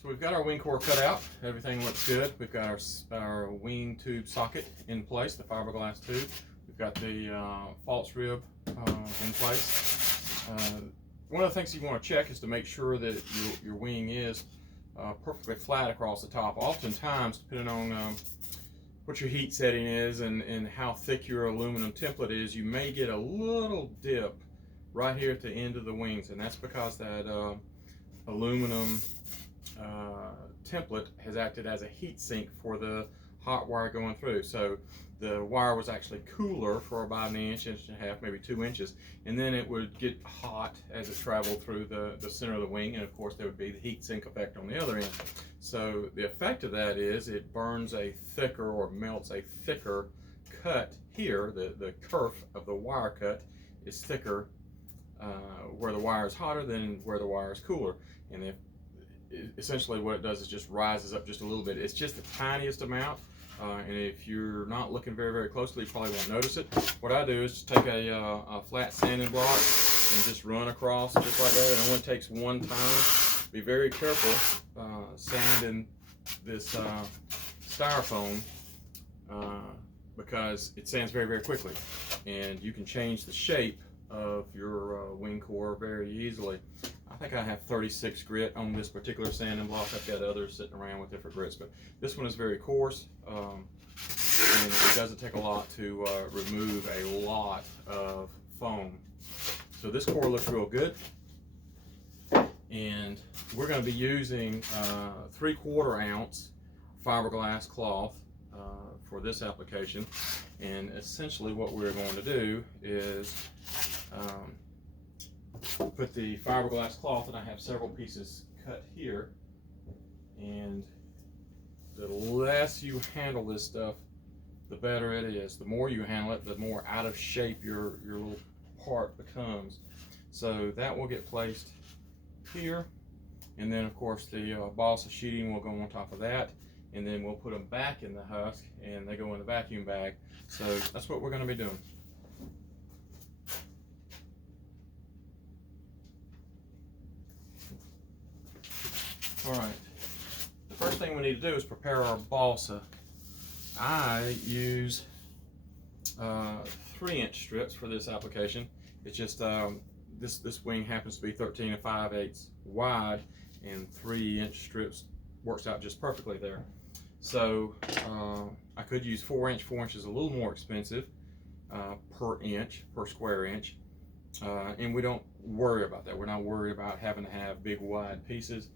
So we've got our wing core cut out. Everything looks good. We've got our wing tube socket in place, the fiberglass tube. We've got the false rib in place. One of the things you want to check is to make sure that your wing is perfectly flat across the top. Oftentimes, depending on what your heat setting is and how thick your aluminum template is, you may get a little dip right here at the end of the wings, and that's because that aluminum template has acted as a heat sink for the hot wire going through. So the wire was actually cooler for about an inch, inch and a half, maybe 2 inches, and then it would get hot as it traveled through the center of the wing, and of course there would be the heat sink effect on the other end. So the effect of that is it burns a thicker or melts a thicker cut here. The kerf of the wire cut is thicker where the wire is hotter than where the wire is cooler. And essentially what it does is just rises up just a little bit. It's just the tiniest amount, and if you're not looking very, very closely, you probably won't notice it. What I do is just take a flat sanding block and just run across just like that. It only takes one time. Be very careful sanding this styrofoam because it sands very, very quickly, and you can change the shape of your wing core very easily. I think I have 36 grit on this particular sanding block. I've got others sitting around with different grits, but this one is very coarse, and it doesn't take a lot to remove a lot of foam. So this core looks real good, and we're going to be using 3/4 ounce fiberglass cloth for this application. And essentially what we're going to do is put the fiberglass cloth, and I have several pieces cut here, and the less you handle this stuff, the better it is. The more you handle it, the more out of shape your little part becomes. So that will get placed here, and then of course the balsa sheeting will go on top of that, and then we'll put them back in the husk and they go in the vacuum bag. So that's what we're going to be doing. All right, the first thing we need to do is prepare our balsa. I use 3-inch strips for this application. It's just this wing happens to be 13 5/8 wide, and 3-inch strips works out just perfectly there. So I could use 4-inch. 4-inch is a little more expensive per square inch, and we don't worry about that. We're not worried about having to have big wide pieces.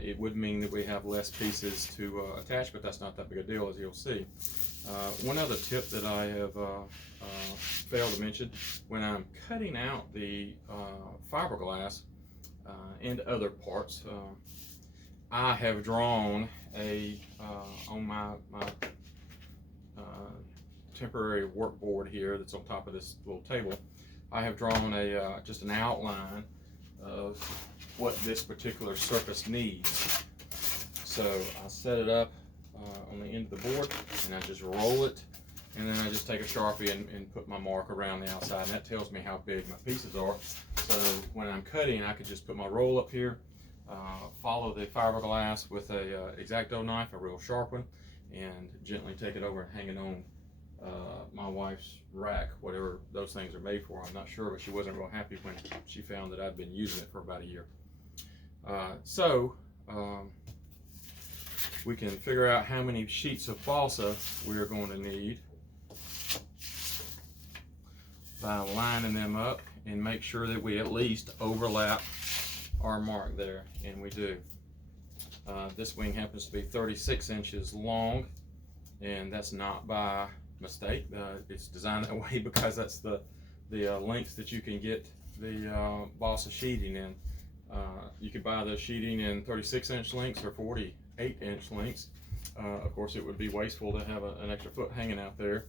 It would mean that we have less pieces to attach, but that's not that big a deal, as you'll see. One other tip that I have failed to mention: when I'm cutting out the fiberglass and other parts, I have drawn on my temporary workboard here that's on top of this little table. I have drawn just an outline of what this particular surface needs. So I set it up on the end of the board, and I just roll it, and then I just take a Sharpie and put my mark around the outside, and that tells me how big my pieces are. So when I'm cutting, I could just put my roll up here, follow the fiberglass with a X-Acto knife, a real sharp one, and gently take it over and hang it on my wife's rack, whatever those things are made for. I'm not sure, but she wasn't real happy when she found that I'd been using it for about a year. We can figure out how many sheets of balsa we're going to need by lining them up, and make sure that we at least overlap our mark there, and we do. This wing happens to be 36 inches long, and that's not by mistake. It's designed that way because that's the length that you can get the balsa sheeting in. You could buy the sheeting in 36-inch lengths or 48-inch lengths. Of course, it would be wasteful to have an extra foot hanging out there.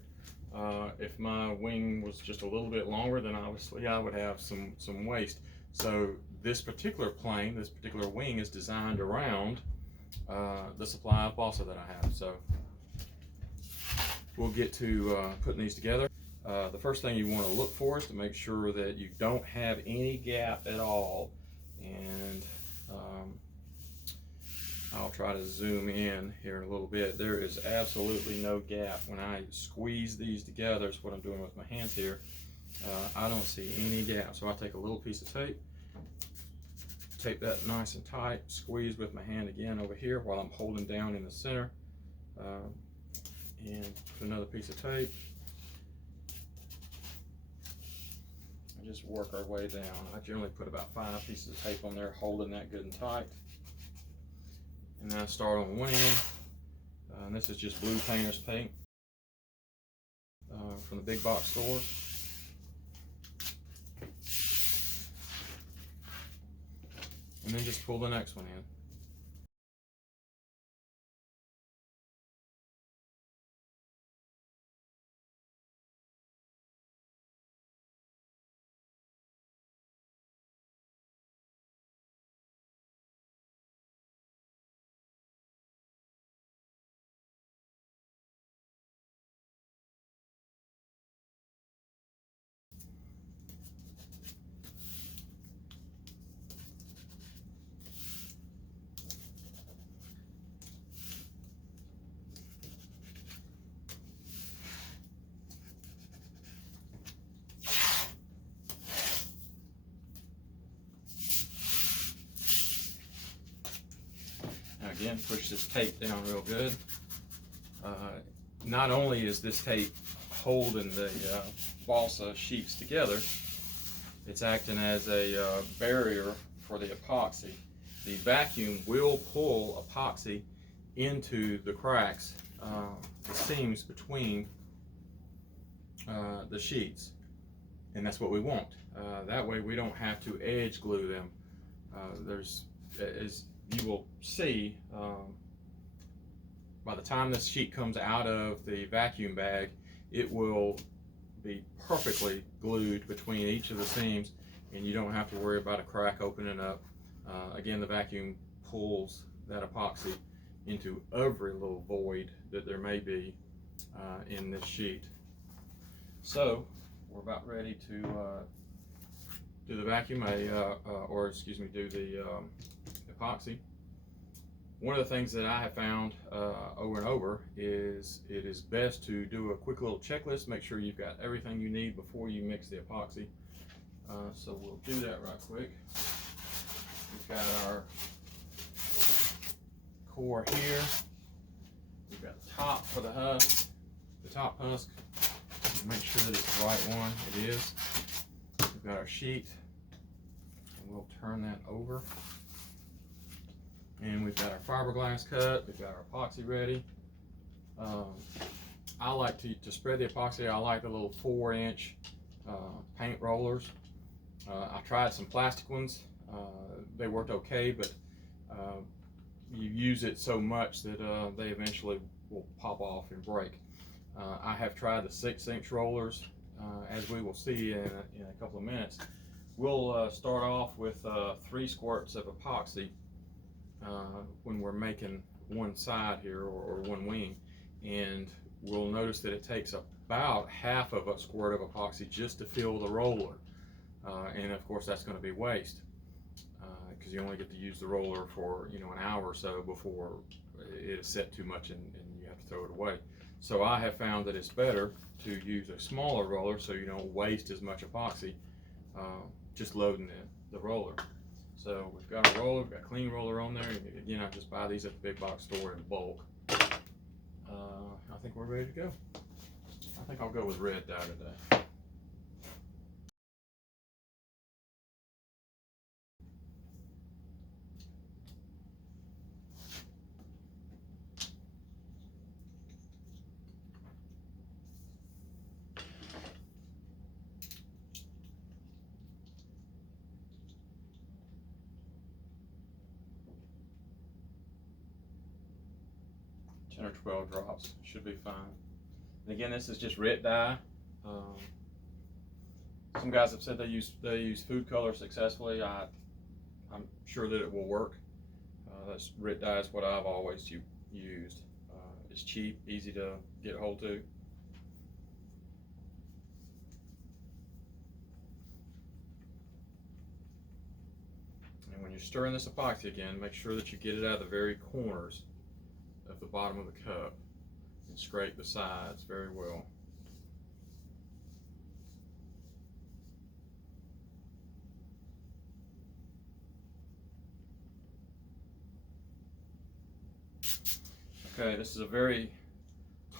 If my wing was just a little bit longer, then obviously I would have some waste. So this particular plane, this particular wing, is designed around the supply of balsa that I have. So we'll get to putting these together. The first thing you want to look for is to make sure that you don't have any gap at all. And try to zoom in here a little bit. There is absolutely no gap. When I squeeze these together, is what I'm doing with my hands here, I don't see any gap. So I take a little piece of tape, tape that nice and tight, squeeze with my hand again over here while I'm holding down in the center, and put another piece of tape. And just work our way down. I generally put about 5 pieces of tape on there, holding that good and tight. And then I start on one end, and this is just blue painter's paint from the big box stores. And then just pull the next one in. Now again, push this tape down real good. Not only is this tape holding the balsa sheets together, it's acting as a barrier for the epoxy. The vacuum will pull epoxy into the cracks, the seams between the sheets, and that's what we want. That way we don't have to edge glue them. As you will see, by the time this sheet comes out of the vacuum bag, it will be perfectly glued between each of the seams, and you don't have to worry about a crack opening up. Again, the vacuum pulls that epoxy into every little void that there may be in this sheet. So we're about ready to do the vacuum, do the epoxy. One of the things that I have found over and over is it is best to do a quick little checklist, make sure you've got everything you need before you mix the epoxy. So we'll do that right quick. We've got our core here. We've got the top for the husk, the top husk. Make sure that it's the right one. It is. We've got our sheet, and we'll turn that over. And we've got our fiberglass cut, we've got our epoxy ready. I like to spread the epoxy, I like the little 4-inch paint rollers. I tried some plastic ones, they worked okay, but you use it so much that they eventually will pop off and break. I have tried the 6-inch rollers, as we will see in a couple of minutes. We'll start off with 3 squirts of epoxy when we're making one side here or one wing, and we'll notice that it takes about half of a squirt of epoxy just to fill the roller, and of course that's going to be waste because you only get to use the roller for an hour or so before it is set too much and you have to throw it away. So I have found that it's better to use a smaller roller so you don't waste as much epoxy just loading the roller. So we've got a roller, we've got a clean roller on there. Again, I just buy these at the big box store in bulk. I think we're ready to go. I think I'll go with red dye today. 10 or 12 drops should be fine. And again, this is just red dye. Some guys have said they use food color successfully. I'm sure that it will work. That's red dye is what I've always used. It's cheap, easy to get a hold to. And when you're you're stirring this epoxy again, make sure that you get it out of the very corners of the bottom of the cup and scrape the sides very well. Okay, this is a very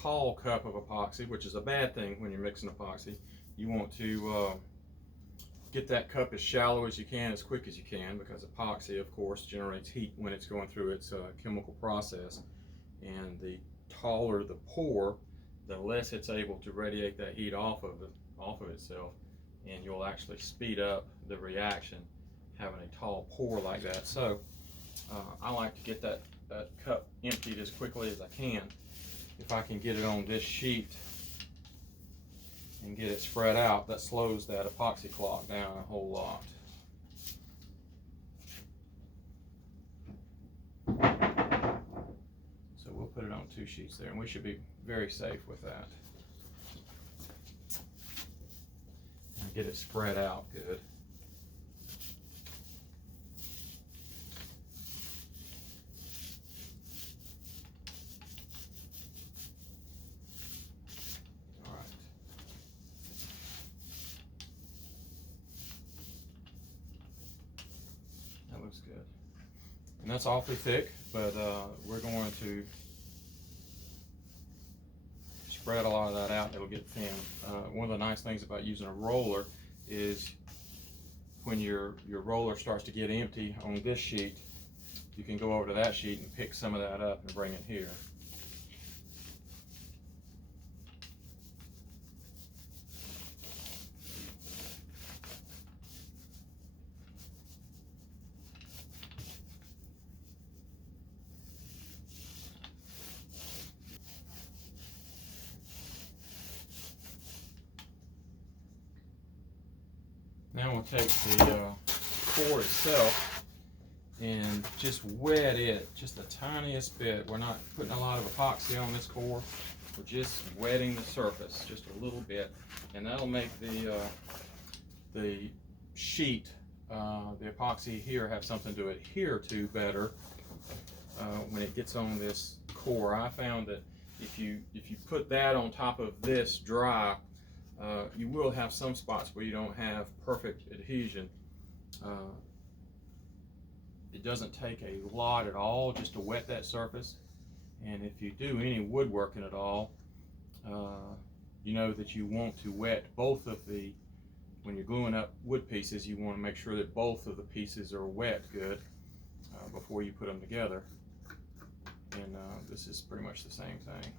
tall cup of epoxy, which is a bad thing when you're mixing epoxy. You want to get that cup as shallow as you can, as quick as you can, because epoxy, of course, generates heat when it's going through its chemical process. And the taller the pore, the less it's able to radiate that heat off of itself, and you'll actually speed up the reaction having a tall pore like that. So I like to get that cup emptied as quickly as I can. If I can get it on this sheet and get it spread out, that slows that epoxy clock down a whole lot. So we'll put it on 2 sheets there, and we should be very safe with that. And get it spread out good. Looks good. And that's awfully thick, but we're going to spread a lot of that out. It'll get thin. One of the nice things about using a roller is when your roller starts to get empty on this sheet, you can go over to that sheet and pick some of that up and bring it here. Now we'll take the core itself and just wet it just the tiniest bit. We're not putting a lot of epoxy on this core. We're just wetting the surface just a little bit, and that'll make the sheet, the epoxy here, have something to adhere to better when it gets on this core. I found that if you put that on top of this dry, you will have some spots where you don't have perfect adhesion. It doesn't take a lot at all just to wet that surface, and if you do any woodworking at all, you know that you want to wet both of when you're gluing up wood pieces, you want to make sure that both of the pieces are wet good before you put them together. And this is pretty much the same thing.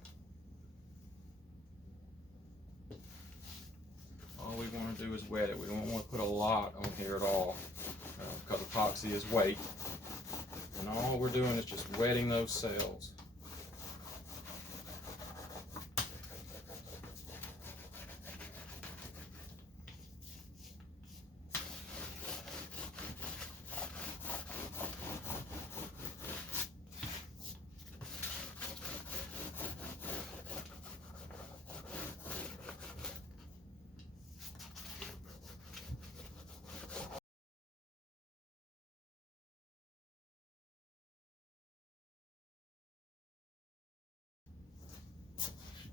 All we want to do is wet it. We don't want to put a lot on here at all because epoxy is weight. And all we're doing is just wetting those cells.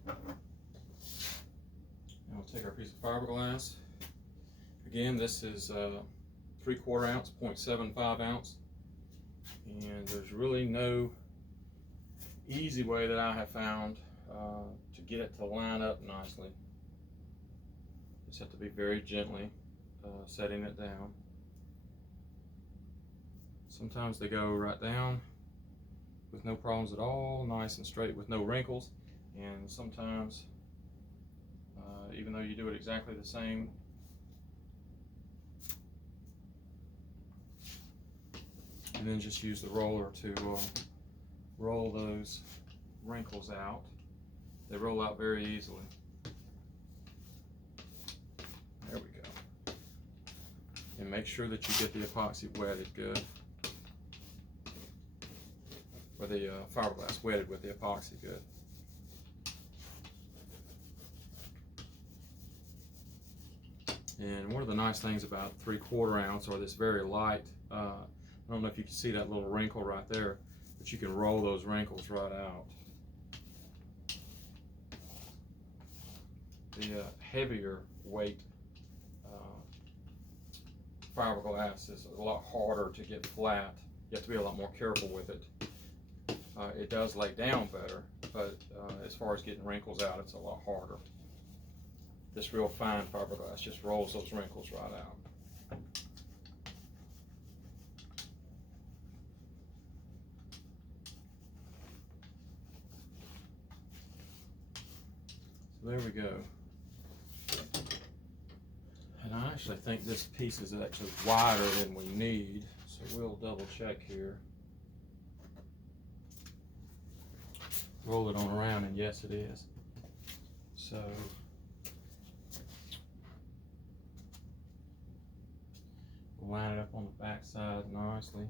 Now we'll take our piece of fiberglass. Again, this is 3/4 ounce, 0.75 ounce. And there's really no easy way that I have found to get it to line up nicely. Just have to be very gently setting it down. Sometimes they go right down with no problems at all, nice and straight with no wrinkles. And sometimes, even though you do it exactly the same, and then just use the roller to roll those wrinkles out. They roll out very easily. There we go. And make sure that you get the epoxy wetted good, or the fiberglass wetted with the epoxy good. And one of the nice things about 3/4 ounce, or this very light I don't know if you can see that little wrinkle right there, but you can roll those wrinkles right out. The heavier weight fiberglass is a lot harder to get flat. You have to be a lot more careful with it. It does lay down better, but as far as getting wrinkles out, it's a lot harder. This real fine fiberglass just rolls those wrinkles right out. So there we go. And I actually think this piece is actually wider than we need, so we'll double check here. Roll it on around, and yes, it is. So we'll line it up on the back side nicely,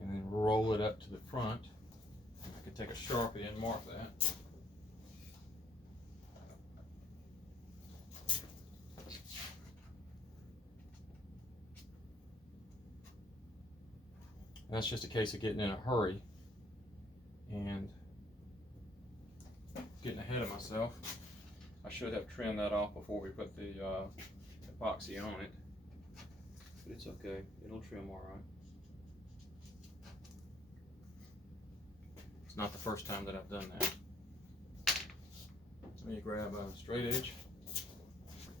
and then roll it up to the front. I can take a Sharpie and mark that. That's just a case of getting in a hurry and getting ahead of myself. I should have trimmed that off before we put the epoxy on it, but it's okay, it'll trim all right. It's not the first time that I've done that. Let me grab a straight edge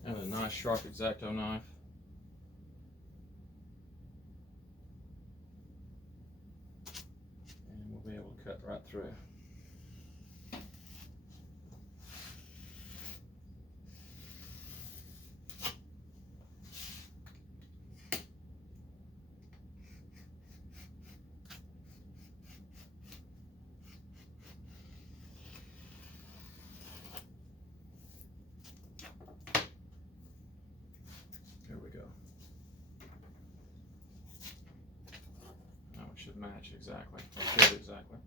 and a nice sharp X-Acto knife. And we'll be able to cut right through. There we go. Now it should match exactly, or fit exactly.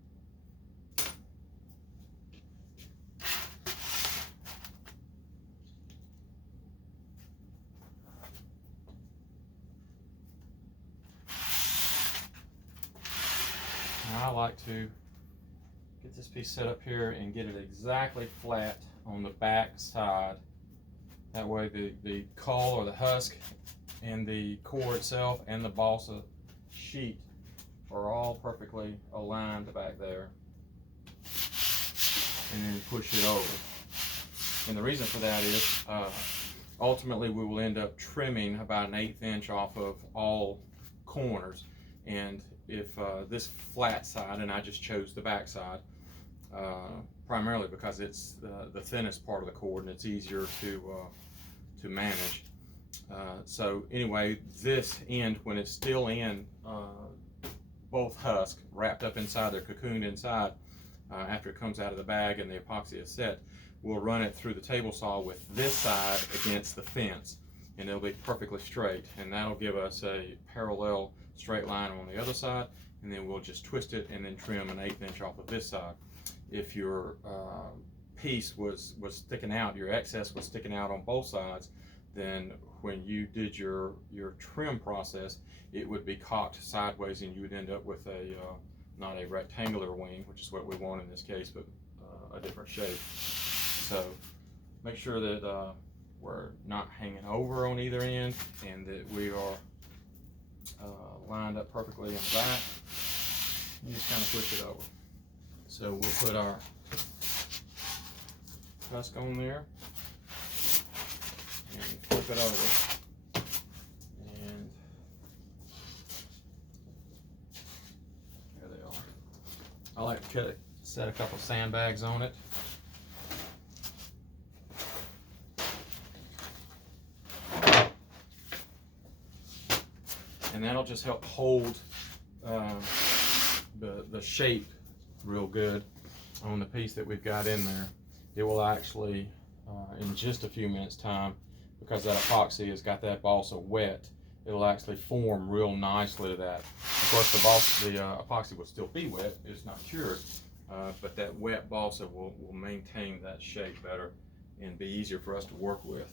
Now I like to get this piece set up here and get it exactly flat on the back side. That way the cull or the husk and the core itself and the balsa sheet are all perfectly aligned back there. And then push it over. And the reason for that is ultimately we will end up trimming about 1/8 inch off of all corners. And if this flat side, and I just chose the back side, primarily because it's the thinnest part of the cord and it's easier to manage. So anyway, this end, when it's still in both husks wrapped up inside, they're cocooned inside, after it comes out of the bag and the epoxy is set, we'll run it through the table saw with this side against the fence, and it'll be perfectly straight, and that'll give us a parallel straight line on the other side, and then we'll just twist it and then trim 1/8 inch off of this side. If your piece was sticking out, your excess was sticking out on both sides, then when you did your trim process, it would be cocked sideways and you would end up with a not a rectangular wing, which is what we want in this case, but a different shape. So make sure that we're not hanging over on either end and that we are lined up perfectly in the back. You just kind of push it over. So we'll put our husk on there and flip it over. And there they are. I like to set a couple sandbags on it. And that'll just help hold the shape real good on the piece that we've got in there. It will actually, in just a few minutes time, because that epoxy has got that balsa wet, it'll actually form real nicely to that. Of course, the epoxy will still be wet, it's not cured, but that wet balsa will maintain that shape better and be easier for us to work with.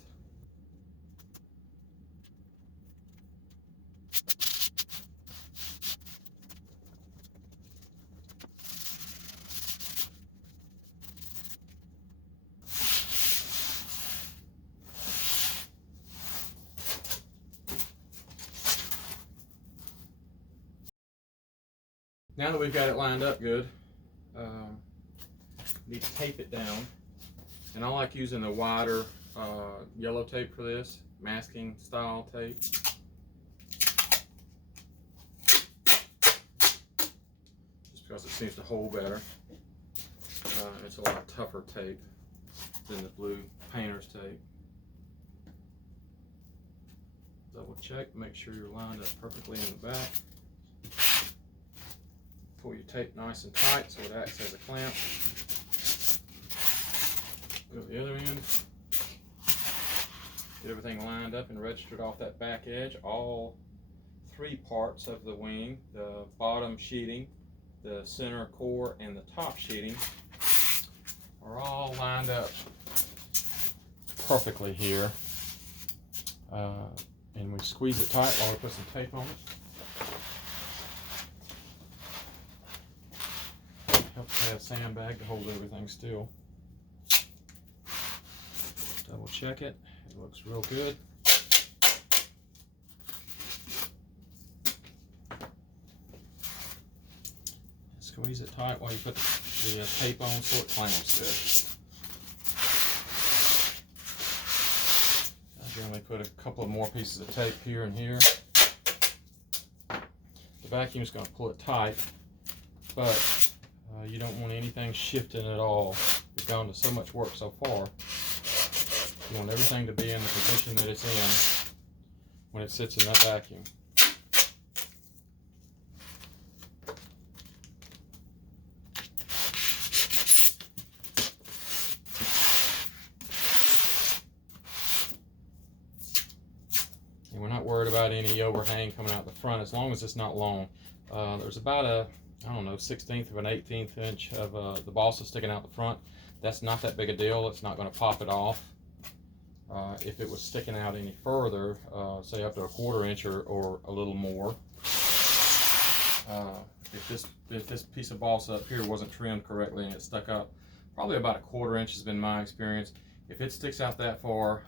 Now that we've got it lined up good, need to tape it down. And I like using the wider yellow tape for this, masking style tape. Just because it seems to hold better. It's a lot tougher tape than the blue painter's tape. Double check, make sure you're lined up perfectly in the back. Pull your tape nice and tight so it acts as a clamp. Go to the other end. Get everything lined up and registered off that back edge. All three parts of the wing, the bottom sheeting, the center core, and the top sheeting are all lined up perfectly here. And we squeeze it tight while we put some tape on it. Helps to have a sandbag to hold everything still. Double check it. It looks real good. Squeeze it tight while you put the tape on so it clamps good. I generally put a couple of more pieces of tape here and here. The vacuum is going to pull it tight, but you don't want anything shifting at all. We've gone to so much work so far. You want everything to be in the position that it's in when it sits in that vacuum. And we're not worried about any overhang coming out the front as long as it's not long. There's about a, I don't know, 1/16 of an 1/18 inch of the balsa sticking out the front. That's not that big a deal. It's not going to pop it off. If it was sticking out any further, say up to a 1/4 inch or a little more, if this piece of balsa up here wasn't trimmed correctly and it stuck up, probably about a 1/4 inch has been my experience. If it sticks out that far,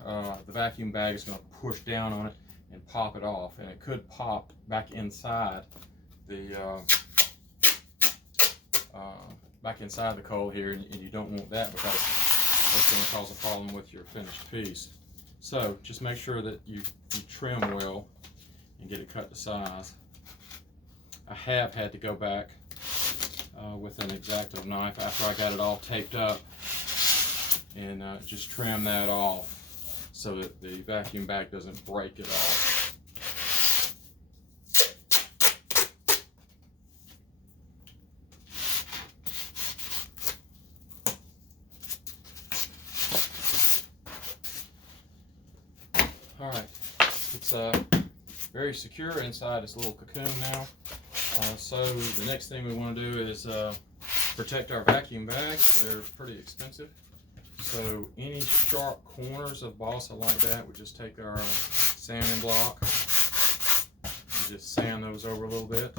the vacuum bag is going to push down on it and pop it off, and it could pop back inside the coal here, and you don't want that because that's going to cause a problem with your finished piece. So just make sure that you trim well and get it cut to size. I have had to go back with an X-Acto knife after I got it all taped up and just trim that off so that the vacuum bag doesn't break it off. All right, it's very secure inside this little cocoon now. So the next thing we want to do is protect our vacuum bags. They're pretty expensive. So any sharp corners of balsa like that, we just take our sanding block and just sand those over a little bit.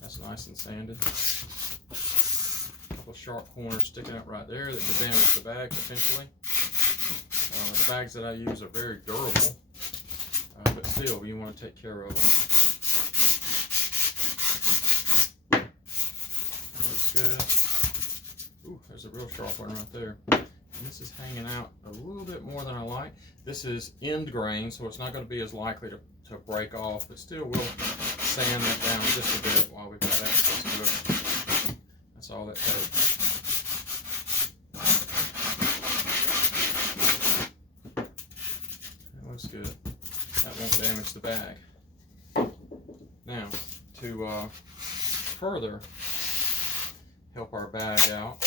That's nice and sanded. A couple of sharp corners sticking out right there that could damage the bag potentially. The bags that I use are very durable, but still you want to take care of them. Looks good. Ooh, there's a real sharp one right there. And this is hanging out a little bit more than I like. This is end grain, so it's not going to be as likely to break off, but still we'll sand that down just a bit while we've got access to it. That's all that takes. Good. That won't damage the bag. Now, to further help our bag out,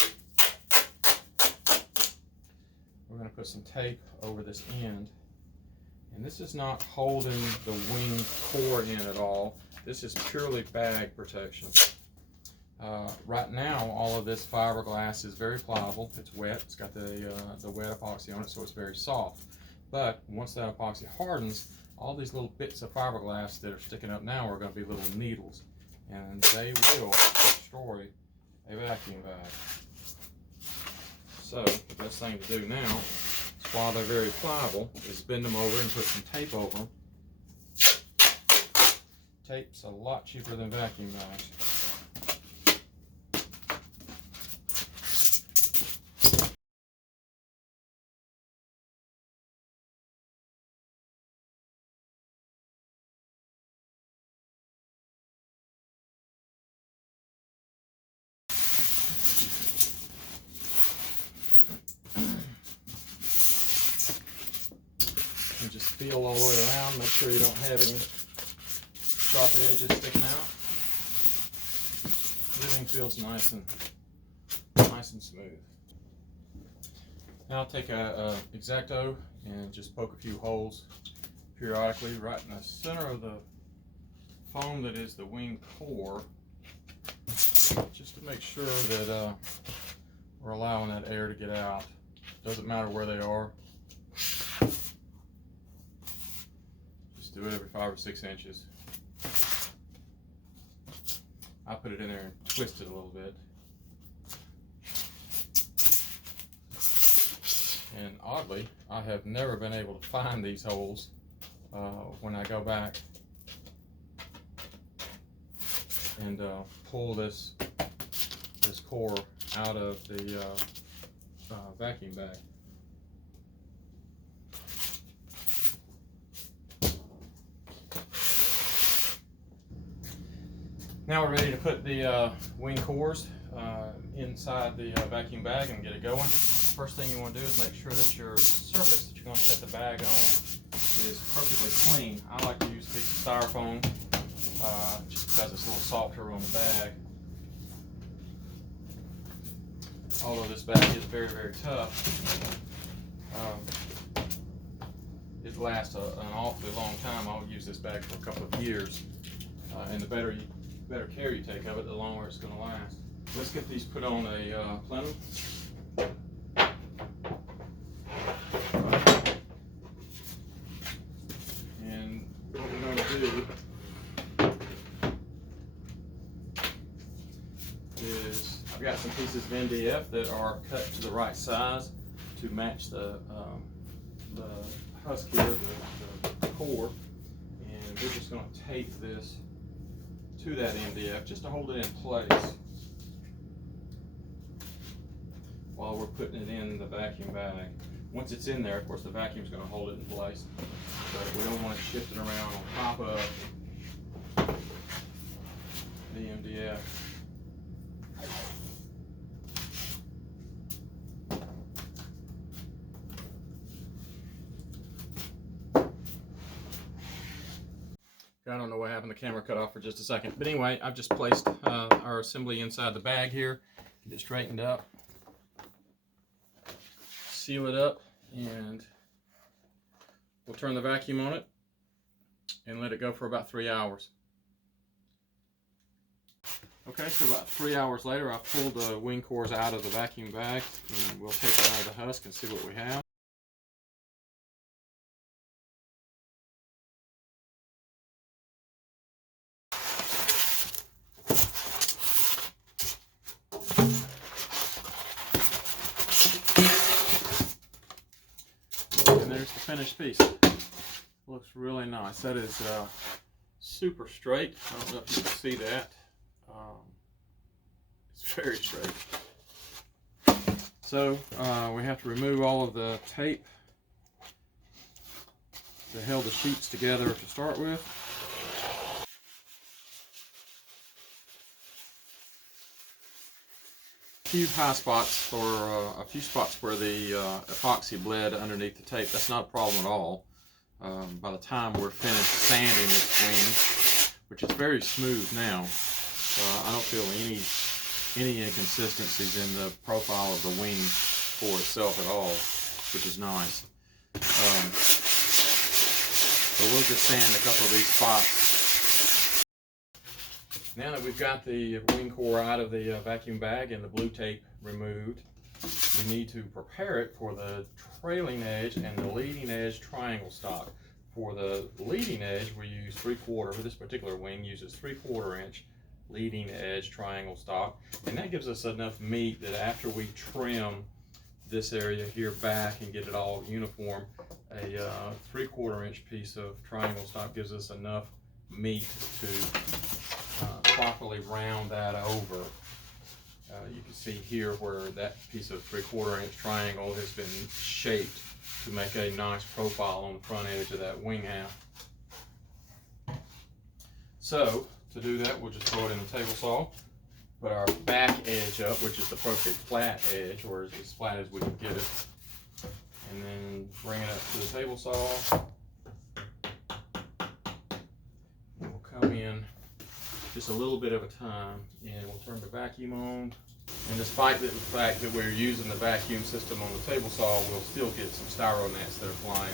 we're going to put some tape over this end. And this is not holding the wing core in at all. This is purely bag protection. Right now, all of this fiberglass is very pliable. It's wet. It's got the wet epoxy on it, so it's very soft. But once that epoxy hardens, all these little bits of fiberglass that are sticking up now are going to be little needles, and they will destroy a vacuum bag. So the best thing to do now, while they're very pliable, is bend them over and put some tape over them. Tape's a lot cheaper than vacuum bags. feel all the way around. Make sure you don't have any sharp edges sticking out. Everything feels nice and smooth. Now I'll take a X-Acto and just poke a few holes periodically right in the center of the foam that is the wing core, just to make sure that we're allowing that air to get out. Doesn't matter where they are. Just do it every 5 or 6 inches. I put it in there and twist it a little bit. And oddly, I have never been able to find these holes when I go back and pull this core out of the vacuum bag. Now we're ready to put the wing cores inside the vacuum bag and get it going. First thing you want to do is make sure that your surface that you're going to set the bag on is perfectly clean. I like to use a piece of styrofoam just because it's a little softer on the bag. Although this bag is very, very tough, it lasts an awfully long time. I'll use this bag for a couple of years, and the better care you take of it, the longer it's going to last. Let's get these put on a plenum. And what we're going to do is, I've got some pieces of MDF that are cut to the right size to match the husk here, the core, and we're just going to tape this to that MDF just to hold it in place while we're putting it in the vacuum bag. Once it's in there, of course, the vacuum is going to hold it in place, but we don't want it shifting around on top of the MDF. I don't know what happened, the camera cut off for just a second. But anyway, I've just placed our assembly inside the bag here, get it straightened up, seal it up, and we'll turn the vacuum on it and let it go for about 3 hours. Okay, so about 3 hours later, I've pulled the wing cores out of the vacuum bag, and we'll take it out of the husk and see what we have. And there's the finished piece. Looks really nice. That is super straight. I don't know if you can see that. It's very straight. So we have to remove all of the tape that held the sheets together to start with. Few high spots, or a few spots where the epoxy bled underneath the tape. That's not a problem at all. By the time we're finished sanding this wing, which is very smooth now, I don't feel any inconsistencies in the profile of the wing for itself at all, which is nice. So we'll just sand a couple of these spots. Now that we've got the wing core out of the vacuum bag and the blue tape removed, we need to prepare it for the trailing edge and the leading edge triangle stock. For the leading edge, we use 3/4. This particular wing uses 3/4 inch leading edge triangle stock, and that gives us enough meat that after we trim this area here back and get it all uniform, a 3/4 inch piece of triangle stock gives us enough meat to properly round that over. You can see here where that piece of 3/4 inch triangle has been shaped to make a nice profile on the front edge of that wing half. So to do that, we'll just throw it in the table saw, put our back edge up, which is the perfect flat edge, or as flat as we can get it, and then bring it up to the table saw just a little bit at a time. And we'll turn the vacuum on. And despite the fact that we're using the vacuum system on the table saw, we'll still get some styro gnats that are flying.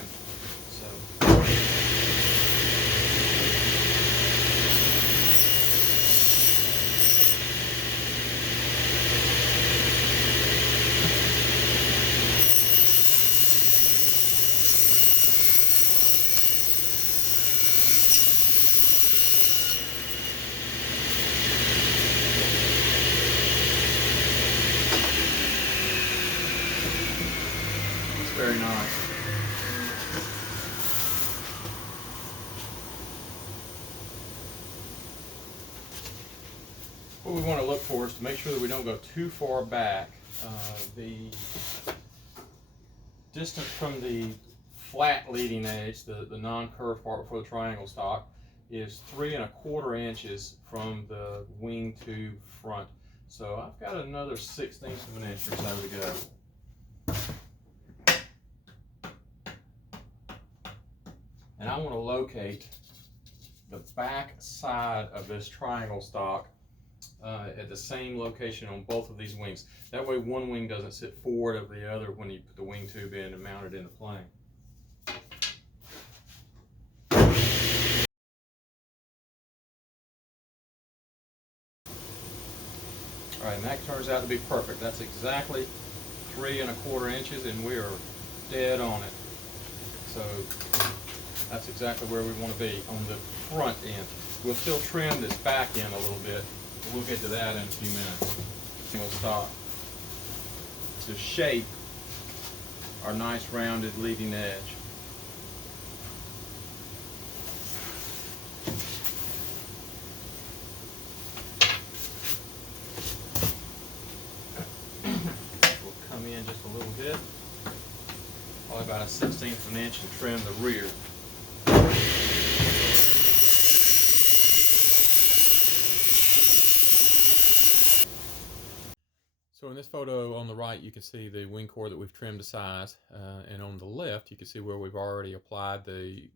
Very nice. What we want to look for is to make sure that we don't go too far back. The distance from the flat leading edge, the non-curved part for the triangle stock, is 3 1/4 inches from the wing tube front. So I've got another 1/16 of an inch or so to go. And I want to locate the back side of this triangle stock at the same location on both of these wings. That way one wing doesn't sit forward of the other when you put the wing tube in and mount it in the plane. All right, and that turns out to be perfect. That's exactly 3 1/4 inches, and we are dead on it. So that's exactly where we want to be on the front end. We'll still trim this back end a little bit, but we'll get to that in a few minutes. And we'll stop to shape our nice rounded leading edge. We'll come in just a little bit, probably about a 1/16 of an inch, and trim the rear. So in this photo on the right, you can see the wing core that we've trimmed to size, and on the left, you can see where we've already applied the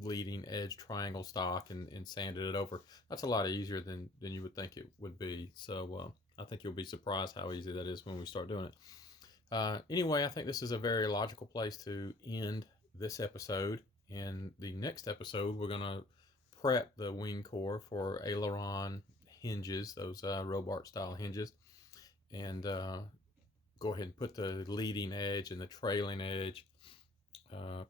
leading edge triangle stock and sanded it over. That's a lot easier than you would think it would be. So I think you'll be surprised how easy that is when we start doing it. Anyway, I think this is a very logical place to end this episode. In the next episode, we're going to prep the wing core for aileron hinges, those Robart style hinges, and go ahead and put the leading edge and the trailing edge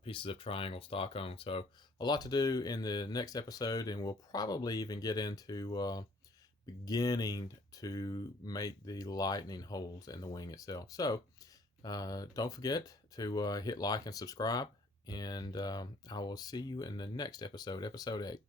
pieces of triangle stock on. So a lot to do in the next episode, and we'll probably even get into beginning to make the lightning holes in the wing itself. So don't forget to hit like and subscribe, and I will see you in the next episode, episode 8.